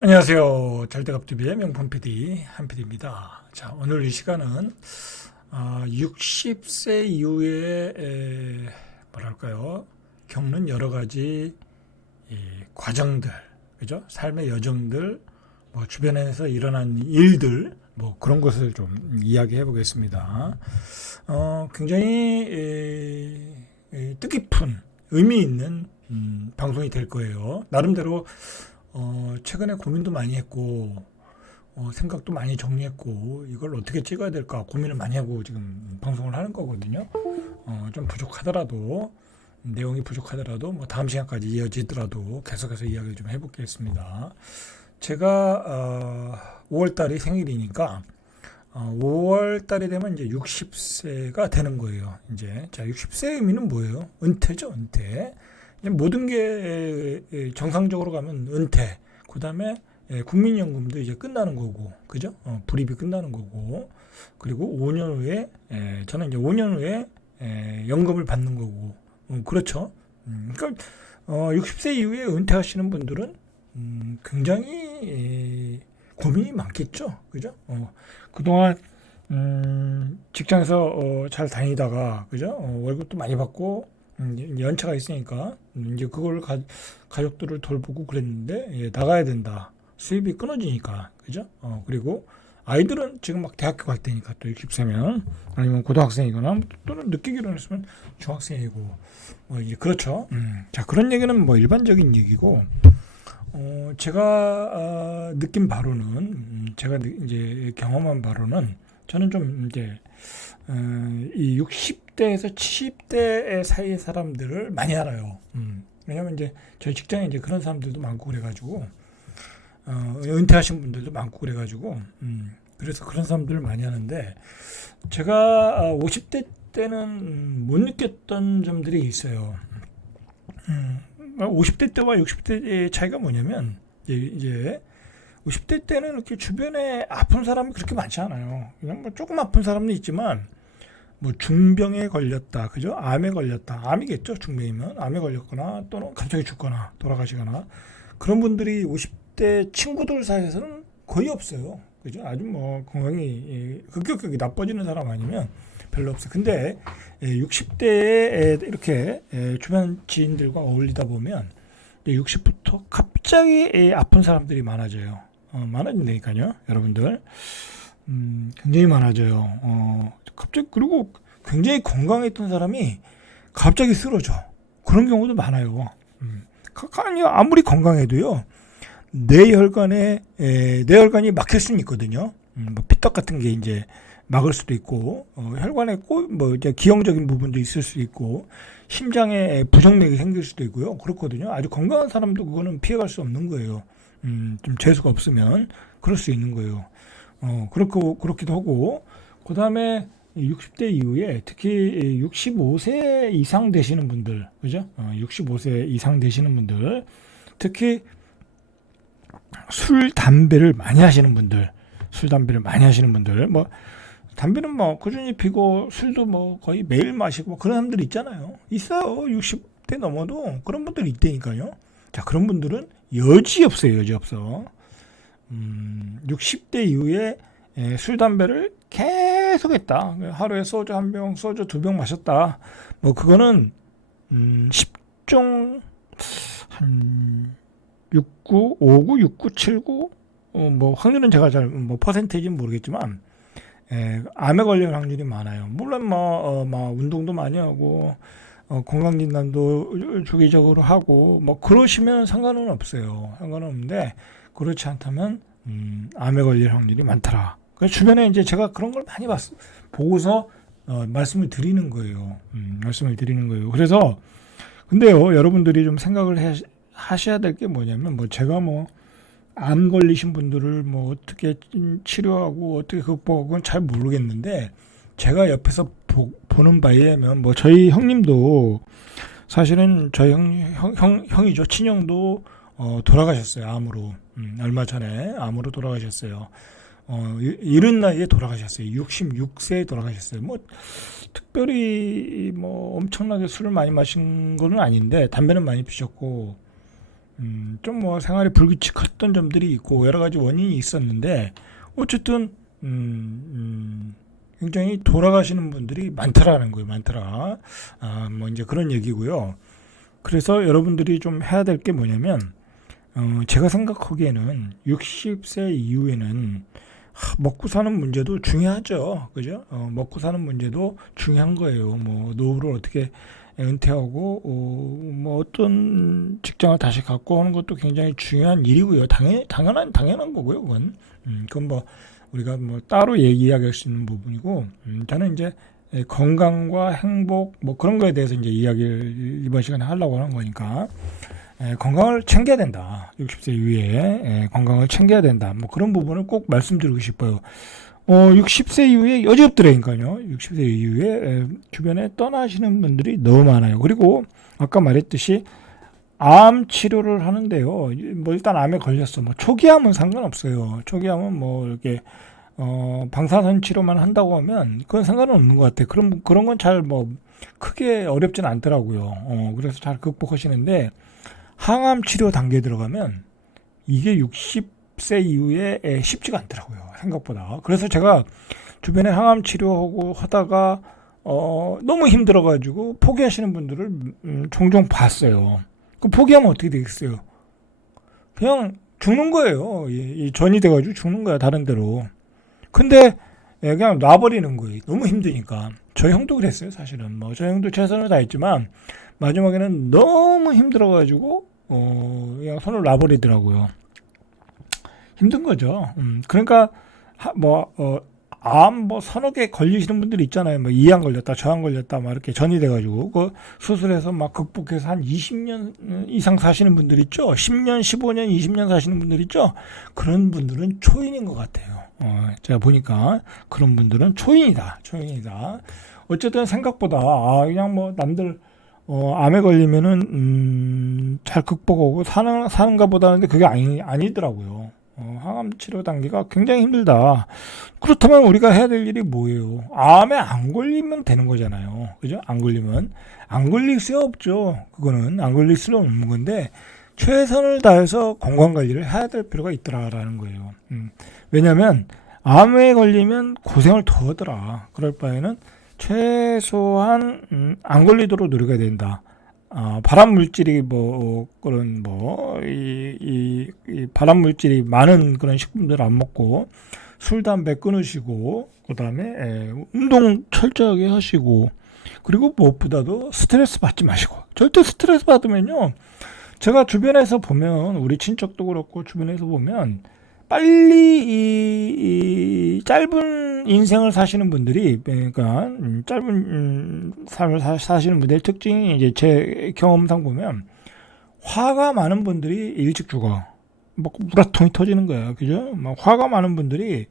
안녕하세요. 잘돼갑TV의 명품 PD 한PD입니다. 자, 오늘 이 시간은 60세 이후에 뭐랄까요? 겪는 여러 가지 이 과정들, 그죠? 삶의 여정들, 뭐 주변에서 일어난 일들, 뭐 그런 것을 좀 이야기해 보겠습니다. 굉장히 뜻깊은 의미 있는 방송이 될 거예요. 나름대로 최근에 고민도 많이 했고, 생각도 많이 정리했고, 이걸 어떻게 찍어야 될까 고민을 많이 하고 지금 방송을 하는 거거든요. 좀 부족하더라도, 내용이 부족하더라도, 뭐 다음 시간까지 이어지더라도 계속해서 이야기를 좀 해보겠습니다. 제가 5월 달이 생일이니까, 5월 달이 되면 이제 60세가 되는 거예요. 이제, 자, 60세의 의미는 뭐예요? 은퇴죠, 은퇴. 모든 게 정상적으로 가면 은퇴, 그 다음에 국민연금도 이제 끝나는 거고, 그죠? 불입이 끝나는 거고, 그리고 5년 후에, 저는 이제 5년 후에 연금을 받는 거고, 그렇죠? 그러니까 60세 이후에 은퇴하시는 분들은 굉장히 고민이 많겠죠, 그죠? 그동안 직장에서 잘 다니다가, 그죠? 월급도 많이 받고 이제 연차가 있으니까 이제 그걸 가족들을 돌보고 그랬는데 나가야 된다. 수입이 끊어지니까, 그죠? 그리고 아이들은 지금 막 대학교 갈 때니까 또 60세면 아니면 고등학생이거나 또는 늦게 결혼했으면 중학생이고 뭐 이제 그렇죠. 자, 그런 얘기는 뭐 일반적인 얘기고 제가 느낀 바로는 제가 이제 경험한 바로는 저는 좀 이제 이 60대에서 70대 사이의 사람들을 많이 알아요. 왜냐면 이제 저희 직장에 이제 그런 사람들도 많고 그래가지고 은퇴하신 분들도 많고 그래가지고 그래서 그런 사람들을 많이 하는데 제가 50대 때는 못 느꼈던 점들이 있어요. 50대 때와 60대의 차이가 뭐냐면 이제 50대 때는 이렇게 주변에 아픈 사람이 그렇게 많지 않아요. 그냥 뭐 조금 아픈 사람도 있지만 뭐 중병에 걸렸다, 그죠? 암에 걸렸다, 암이겠죠, 중병이면 암에 걸렸거나 또는 갑자기 죽거나 돌아가시거나 그런 분들이 50대 친구들 사이에서는 거의 없어요, 그죠? 아주 뭐 건강이 급격하게 나빠지는 사람 아니면 별로 없어요. 근데 60대에 이렇게 주변 지인들과 어울리다 보면 60부터 갑자기 아픈 사람들이 많아져요. 많아진다니까요, 여러분들. 굉장히 많아져요. 갑자기, 그리고 굉장히 건강했던 사람이 갑자기 쓰러져. 그런 경우도 많아요. 아니, 아무리 건강해도요, 뇌혈관이 막힐 수는 있거든요. 뭐 피떡 같은 게 이제 막을 수도 있고, 혈관에 뭐 이제 기형적인 부분도 있을 수 있고, 심장에 부정맥이 생길 수도 있고요. 그렇거든요. 아주 건강한 사람도 그거는 피해갈 수 없는 거예요. 좀 재수가 없으면 그럴 수 있는 거예요. 그렇기도 하고, 그 다음에 60대 이후에 특히 65세 이상 되시는 분들, 그죠? 65세 이상 되시는 분들, 특히 담배를 많이 하시는 분들, 뭐, 담배는 뭐 꾸준히 피고 술도 뭐 거의 매일 마시고 뭐 그런 사람들 있잖아요. 있어요. 60대 넘어도 그런 분들이 있다니까요. 자, 그런 분들은 여지 없어요. 여지 없어. 60대 이후에 술, 담배를 계속했다. 하루에 소주 한 병, 소주 두 병 마셨다. 뭐 그거는 10종 한 69, 59, 69, 79, 뭐 확률은 제가 잘 뭐 퍼센테이지는 모르겠지만 암에 걸릴 확률이 많아요. 물론 뭐 운동도 많이 하고 건강진단도 주기적으로 하고 뭐 그러시면 상관은 없어요. 상관은 없는데 그렇지 않다면 암에 걸릴 확률이 많더라. 그래서 주변에 이제 제가 그런 걸 많이 보고서 말씀을 드리는 거예요. 말씀을 드리는 거예요. 그래서 근데요, 여러분들이 좀 생각을 하셔야 될 게 뭐냐면 뭐 제가 뭐 암 걸리신 분들을 뭐 어떻게 치료하고 어떻게 극복하고 그건 잘 모르겠는데 제가 옆에서 보는 바에 의하면 뭐 저희 형님도 사실은 저희 형이죠. 친형도 돌아가셨어요. 암으로. 얼마 전에 암으로 돌아가셨어요. 이른 나이에 돌아가셨어요. 66세에 돌아가셨어요. 뭐 특별히 뭐 엄청나게 술을 많이 마신 건 아닌데 담배는 많이 피셨고 좀 뭐 생활이 불규칙했던 점들이 있고 여러 가지 원인이 있었는데 어쨌든 굉장히 돌아가시는 분들이 많더라는 거예요. 많더라. 뭐 이제 그런 얘기고요. 그래서 여러분들이 좀 해야 될 게 뭐냐면 제가 생각하기에는 60세 이후에는 먹고 사는 문제도 중요하죠. 그죠? 먹고 사는 문제도 중요한 거예요. 뭐 노후를 어떻게 은퇴하고 뭐 어떤 직장을 다시 갖고 오는 것도 굉장히 중요한 일이고요. 당연한 거고요. 그건 뭐 우리가 뭐 따로 얘기할 수 있는 부분이고 저는 이제 건강과 행복 뭐 그런 거에 대해서 이제 이야기를 이번 시간에 하려고 하는 거니까 건강을 챙겨야 된다. 60세 이후에 건강을 챙겨야 된다. 뭐 그런 부분을 꼭 말씀드리고 싶어요. 60세 이후에 여지 없더라니까요. 60세 이후에 주변에 떠나시는 분들이 너무 많아요. 그리고 아까 말했듯이 암 치료를 하는데요. 뭐 일단 암에 걸렸어. 뭐 초기암은 상관없어요. 초기암은 뭐 이렇게 방사선 치료만 한다고 하면 그건 상관은 없는 것 같아요. 그런 건 잘 뭐 크게 어렵진 않더라고요. 그래서 잘 극복하시는데 항암 치료 단계에 들어가면 이게 60세 이후에 쉽지가 않더라고요. 생각보다. 그래서 제가 주변에 항암 치료하고 하다가 너무 힘들어가지고 포기하시는 분들을 종종 봤어요. 그 포기하면 어떻게 되겠어요? 그냥 죽는 거예요. 이 전이 돼가지고 죽는 거야 다른 데로. 근데 그냥 놔버리는 거예요. 너무 힘드니까. 저 형도 그랬어요, 사실은. 뭐 저 형도 최선을 다했지만 마지막에는 너무 힘들어가지고 그냥 손을 놔버리더라고요. 힘든 거죠. 그러니까 암 뭐 서너 개 걸리시는 분들 있잖아요. 뭐 이 안 걸렸다, 저 안 걸렸다, 막 이렇게 전이 돼가지고 그 수술해서 막 극복해서 한 20년 이상 사시는 분들 있죠. 10년, 15년, 20년 사시는 분들 있죠. 그런 분들은 초인인 것 같아요. 제가 보니까 그런 분들은 초인이다. 어쨌든 생각보다 그냥 뭐 남들 암에 걸리면은 잘 극복하고 사는가 보다는데 그게 아니더라고요. 항암 치료 단계가 굉장히 힘들다. 그렇다면 우리가 해야 될 일이 뭐예요? 암에 안 걸리면 되는 거잖아요. 그죠? 안 걸릴 수 없죠. 그거는 안 걸릴 수는 없는 건데 최선을 다해서 건강 관리를 해야 될 필요가 있더라라는 거예요. 왜냐하면 암에 걸리면 고생을 더 하더라. 그럴 바에는 최소한 안 걸리도록 노력해야 된다. 발암 물질이 그런 이 발암 물질이 많은 그런 식품들 안 먹고 술 담배 끊으시고 그다음에 운동 철저하게 하시고 그리고 무엇보다도 스트레스 받지 마시고 절대 스트레스 받으면요 제가 주변에서 보면 우리 친척도 그렇고 주변에서 보면 빨리 이 짧은 인생을 사시는 분들이 그러니까 짧은 삶을 사시는 분들의 특징이 이제 제 경험상 보면 화가 많은 분들이 일찍 죽어. 막 우라통이 터지는 거야. 그죠? 막 화가 많은 분들이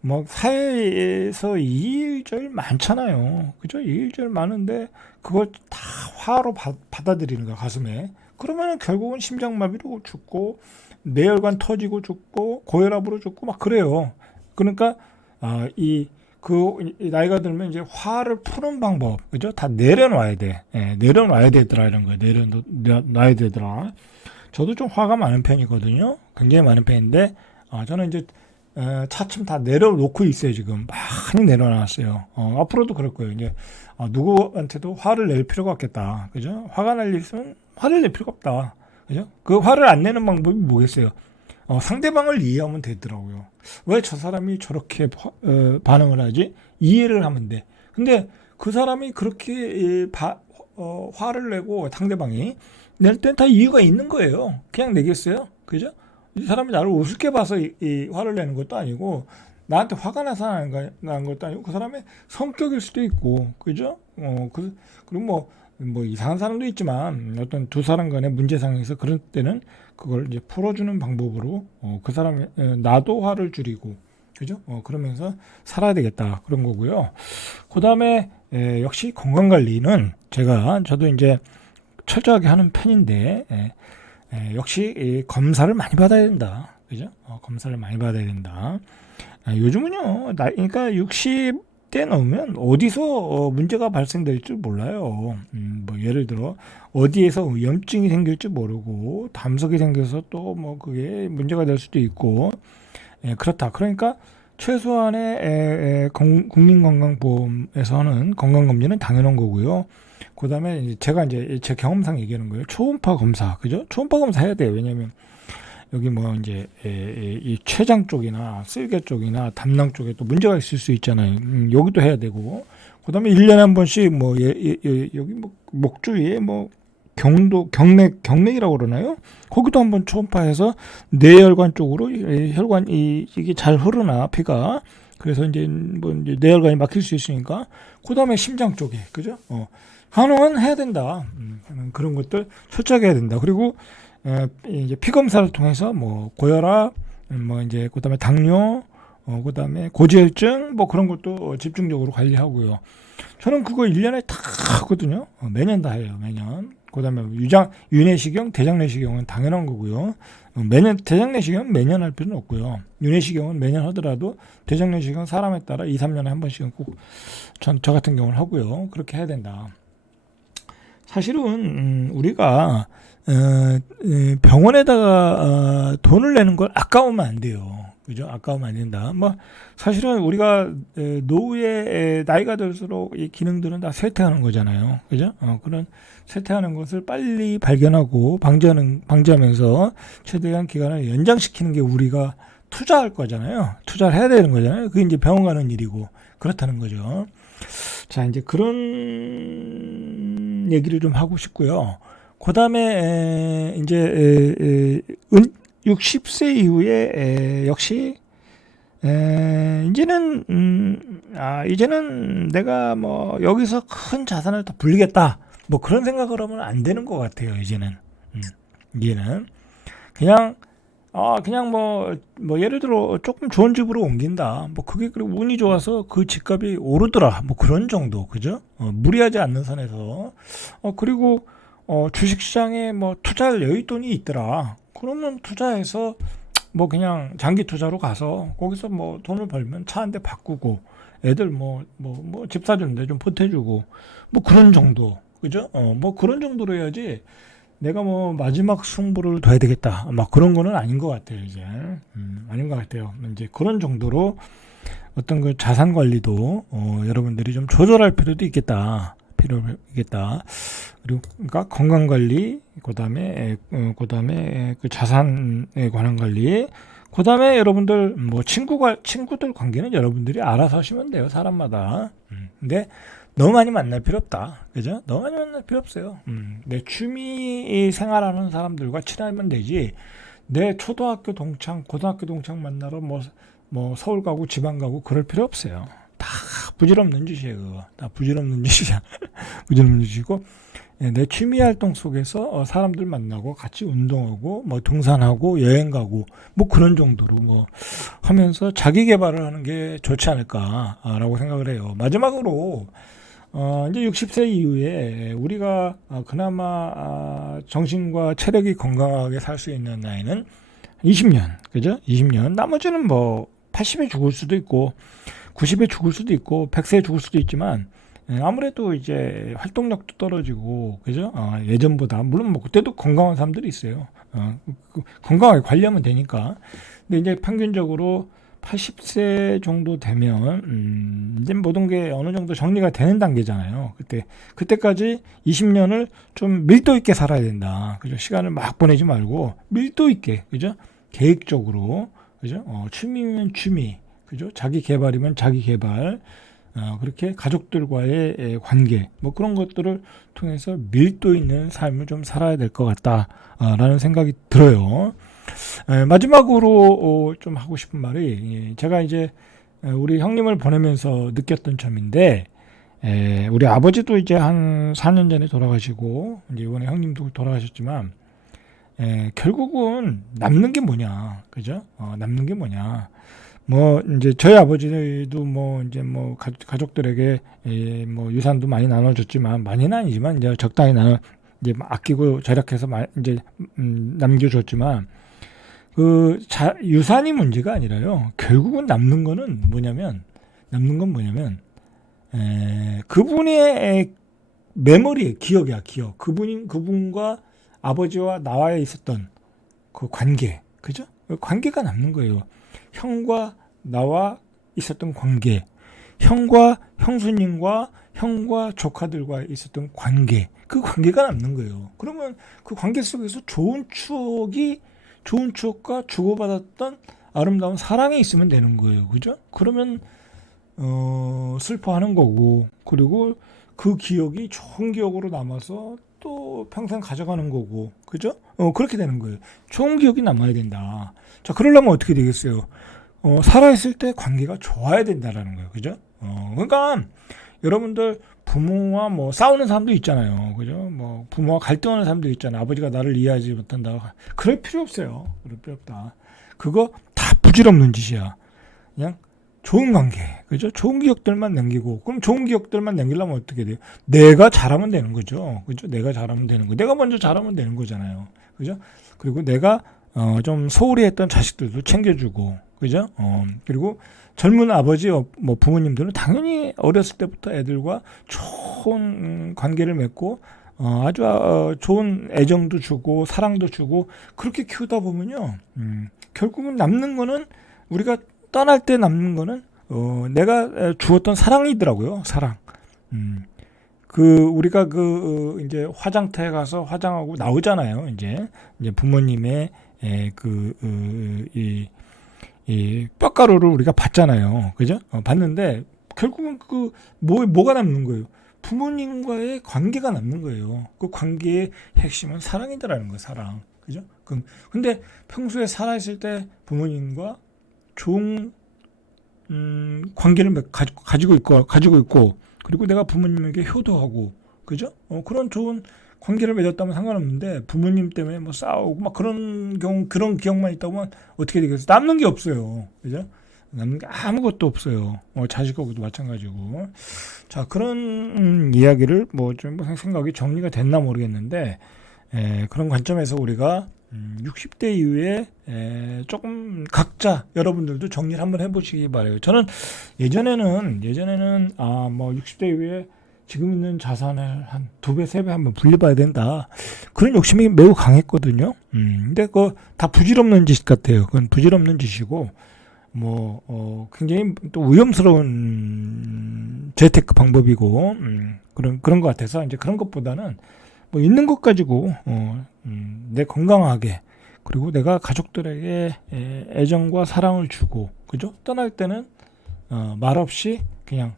뭐 사회에서 이일절 많잖아요. 그죠? 이일절 많은데 그걸 다 화로 받아들이는 거야, 가슴에. 그러면 결국은 심장마비로 죽고 뇌혈관 터지고 죽고 고혈압으로 죽고 막 그래요. 그러니까 이 나이가 들면 이제 화를 푸는 방법, 그죠? 다 내려놔야 돼. 내려놔야 되더라 이런 거예요. 내려놔야 되더라. 저도 좀 화가 많은 편이거든요. 굉장히 많은 편인데 저는 이제 차츰 다 내려놓고 있어요. 지금 많이 내려놨어요. 앞으로도 그럴 거예요. 이제 누구한테도 화를 낼 필요가 없겠다. 그죠? 화가 날 일 있으면 화를 낼 필요가 없다. 그죠? 그 화를 안 내는 방법이 뭐겠어요? 상대방을 이해하면 되더라고요. 왜 저 사람이 저렇게 반응을 하지? 이해를 하면 돼. 근데 그 사람이 그렇게 화를 내고 상대방이 낼 땐 다 이유가 있는 거예요. 그냥 내겠어요? 그죠? 이 사람이 나를 우습게 봐서 이 화를 내는 것도 아니고 나한테 화가 나서 난 것도 아니고 그 사람의 성격일 수도 있고 그죠? 그리고 뭐 이상한 사람도 있지만 어떤 두 사람 간의 문제상에서 그런 때는 그걸 이제 풀어주는 방법으로 그 사람의 나도 화를 줄이고 그죠? 그러면서 살아야 되겠다 그런 거고요. 그 다음에 역시 건강 관리는 저도 이제 철저하게 하는 편인데 역시 검사를 많이 받아야 된다. 그죠? 검사를 많이 받아야 된다. 요즘은요, 그러니까 60 때 넣으면 어디서 문제가 발생될지 몰라요. 뭐 예를 들어 어디에서 염증이 생길지 모르고 담석이 생겨서 또 뭐 그게 문제가 될 수도 있고, 예, 그렇다. 그러니까 최소한의 국민건강보험에서는 건강검진은 당연한 거고요. 그 다음에 제가 이제 제 경험상 얘기하는 거예요. 초음파 검사, 그죠? 초음파 검사 해야 돼요. 왜냐면 여기 뭐 이제 이 췌장 쪽이나 쓸개 쪽이나 담낭 쪽에 또 문제가 있을 수 있잖아요. 여기도 해야 되고, 그 다음에 1년에 한 번씩 뭐 여기 뭐 목 주위에 뭐 경맥이라고 그러나요? 거기도 한번 초음파해서 뇌혈관 쪽으로 이게 잘 흐르나 피가, 그래서 이제 뭐 이제 뇌혈관이 막힐 수 있으니까 그 다음에 심장 쪽에, 그죠? 가능은 해야 된다. 그런 것들 철저하게 해야 된다. 그리고 이제 피 검사를 통해서 뭐 고혈압, 뭐 이제 그다음에 당뇨, 그다음에 고지혈증 뭐 그런 것도 집중적으로 관리하고요. 저는 그거 1년에 다 하거든요. 매년 다 해요. 매년. 그다음에 윤회시경, 대장내시경은 당연한 거고요. 매년 대장내시경은 매년 할 필요는 없고요. 윤회시경은 매년 하더라도 대장내시경 사람에 따라 2, 3년에 한 번씩은 꼭 저 같은 경우는 하고요. 그렇게 해야 된다. 사실은 우리가 병원에다가 돈을 내는 걸 아까우면 안 돼요. 그죠? 아까우면 안 된다. 뭐 사실은 우리가 노후에 나이가 들수록 이 기능들은 다 쇠퇴하는 거잖아요. 그죠? 그런 쇠퇴하는 것을 빨리 발견하고 방지하면서 최대한 기간을 연장시키는 게 우리가 투자할 거잖아요. 투자를 해야 되는 거잖아요. 그게 이제 병원 가는 일이고 그렇다는 거죠. 자, 이제 그런 얘기를 좀 하고 싶고요. 그 다음에 이제 60세 이후에 역시 이제는 내가 뭐 여기서 큰 자산을 더 불리겠다, 뭐 그런 생각을 하면 안 되는 것 같아요. 이제는 그냥 뭐 예를 들어 조금 좋은 집으로 옮긴다. 뭐 그게 그리고 운이 좋아서 그 집값이 오르더라. 뭐 그런 정도, 그죠? 무리하지 않는 선에서. 그리고 주식시장에 뭐 투자할 여윳돈이 있더라. 그러면 투자해서 뭐 그냥 장기 투자로 가서 거기서 뭐 돈을 벌면 차 한 대 바꾸고 애들 뭐 집 사주는데 좀 보태주고 뭐 그런 정도, 그죠? 뭐 그런 정도로 해야지. 내가 뭐 마지막 승부를 둬야 되겠다, 막 그런 거는 아닌 것 같아요. 이제 아닌 것 같아요. 이제 그런 정도로 어떤 그 자산 관리도 여러분들이 좀 조절할 필요도 있겠다. 그리고 그러니까 건강 관리, 그다음에 그 자산에 관한 관리, 그다음에 여러분들 뭐 친구들 관계는 여러분들이 알아서 하시면 돼요. 사람마다. 근데 너무 많이 만날 필요 없다. 그죠? 너무 많이 만날 필요 없어요. 내 취미 생활하는 사람들과 친하면 되지. 내 초등학교 동창, 고등학교 동창 만나러 뭐 서울 가고 지방 가고 그럴 필요 없어요. 다 부질없는 짓이에요. 그거. 다 부질없는 짓이야. 부질없는 짓이고, 내 취미 활동 속에서 사람들 만나고 같이 운동하고 뭐 등산하고 여행 가고 뭐 그런 정도로 뭐 하면서 자기 개발을 하는 게 좋지 않을까라고 생각을 해요. 마지막으로 이제 60세 이후에 우리가 그나마 정신과 체력이 건강하게 살 수 있는 나이는 20년, 그죠? 20년. 나머지는 뭐 80에 죽을 수도 있고 90에 죽을 수도 있고 100세에 죽을 수도 있지만, 아무래도 이제 활동력도 떨어지고, 그죠? 예전보다 물론 뭐 그때도 건강한 사람들이 있어요. 건강하게 관리하면 되니까. 근데 이제 평균적으로 80세 정도 되면 이제 모든 게 어느 정도 정리가 되는 단계잖아요. 그때까지 20년을 좀 밀도 있게 살아야 된다. 그죠? 시간을 막 보내지 말고 밀도 있게, 그죠? 계획적으로, 그죠? 취미면 취미, 그죠? 자기 개발이면 자기 개발, 그렇게 가족들과의 관계, 뭐 그런 것들을 통해서 밀도 있는 삶을 좀 살아야 될 것 같다라는 생각이 들어요. 마지막으로 좀 하고 싶은 말이, 제가 이제 우리 형님을 보내면서 느꼈던 점인데, 우리 아버지도 이제 한 4년 전에 돌아가시고, 이제 이번에 형님도 돌아가셨지만, 결국은 남는 게 뭐냐, 그죠? 남는 게 뭐냐. 뭐 이제 저희 아버지도 뭐 이제 뭐 가족들에게 뭐 유산도 많이 나눠줬지만, 많이는 아니지만 이제 적당히 이제 아끼고 절약해서 이제 남겨줬지만, 유산이 문제가 아니라요. 결국은 남는 건 뭐냐면 그분의 메모리, 기억이야, 기억. 그분과 아버지와 나와에 있었던 그 관계, 그죠? 그 관계가 남는 거예요. 형과 나와 있었던 관계, 형과 형수님과 형과 조카들과 있었던 관계, 그 관계가 남는 거예요. 그러면 그 관계 속에서 좋은 추억과 주고받았던 아름다운 사랑이 있으면 되는 거예요. 그죠? 그러면 슬퍼하는 거고, 그리고 그 기억이 좋은 기억으로 남아서 또 평생 가져가는 거고, 그죠? 그렇게 되는 거예요. 좋은 기억이 남아야 된다. 자, 그러려면 어떻게 되겠어요? 살아있을 때 관계가 좋아야 된다라는 거예요. 그죠? 그러니까 여러분들 부모와 뭐 싸우는 사람도 있잖아요. 그죠? 뭐 부모와 갈등하는 사람도 있잖아요. 아버지가 나를 이해하지 못한다. 그럴 필요 없어요. 그럴 필요 없다. 그거 다 부질없는 짓이야. 그냥 좋은 관계, 그죠? 좋은 기억들만 남기고, 그럼 좋은 기억들만 남기려면 어떻게 돼요? 내가 잘하면 되는 거죠. 그죠? 내가 잘하면 되는 거. 내가 먼저 잘하면 되는 거잖아요. 그죠? 그리고 내가, 좀 소홀히 했던 자식들도 챙겨주고, 그죠? 그리고 젊은 아버지, 뭐 부모님들은 당연히 어렸을 때부터 애들과 좋은 관계를 맺고, 아주 좋은 애정도 주고, 사랑도 주고, 그렇게 키우다 보면요, 결국은 남는 거는 우리가 떠날 때 남는 거는 내가 주었던 사랑이더라고요. 사랑. 우리가 이제 화장터에 가서 화장하고 나오잖아요. 이제 부모님의 이 뼈가루를 우리가 받잖아요. 그죠? 받는데 결국은 뭐가 남는 거예요? 부모님과의 관계가 남는 거예요. 그 관계의 핵심은 사랑이더라는 거예요. 사랑. 그죠? 근데 평소에 살아있을 때 부모님과 좋은 관계를 가지고 있고 그리고 내가 부모님에게 효도하고 그죠? 그런 좋은 관계를 맺었다면 상관없는데 부모님 때문에 뭐 싸우고 막 그런 기억만 있다 보면 어떻게 되겠어요? 남는 게 없어요. 그죠? 남는 게 아무것도 없어요. 자식하고도 마찬가지고. 자, 그런 이야기를 뭐 좀 생각이 정리가 됐나 모르겠는데 그런 관점에서 우리가 60대 이후에 조금 각자 여러분들도 정리를 한번 해보시기 바라요. 저는 예전에는 뭐 60대 이후에 지금 있는 자산을 한 2배, 3배 한번 불려봐야 된다. 그런 욕심이 매우 강했거든요. 근데 그거 다 부질없는 짓 같아요. 그건 부질없는 짓이고 굉장히 또 위험스러운 재테크 방법이고 그런 것 같아서 이제 그런 것보다는 뭐 있는 것 가지고 내 건강하게 그리고 내가 가족들에게 애정과 사랑을 주고 그죠? 떠날 때는 말없이 그냥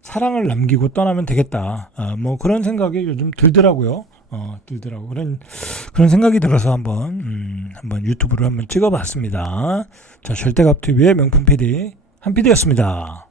사랑을 남기고 떠나면 되겠다. 뭐 그런 생각이 요즘 들더라고요. 그런 생각이 들어서 한번 유튜브를 한번 찍어봤습니다. 자, 절대갑 TV의 명품 PD 한 PD였습니다.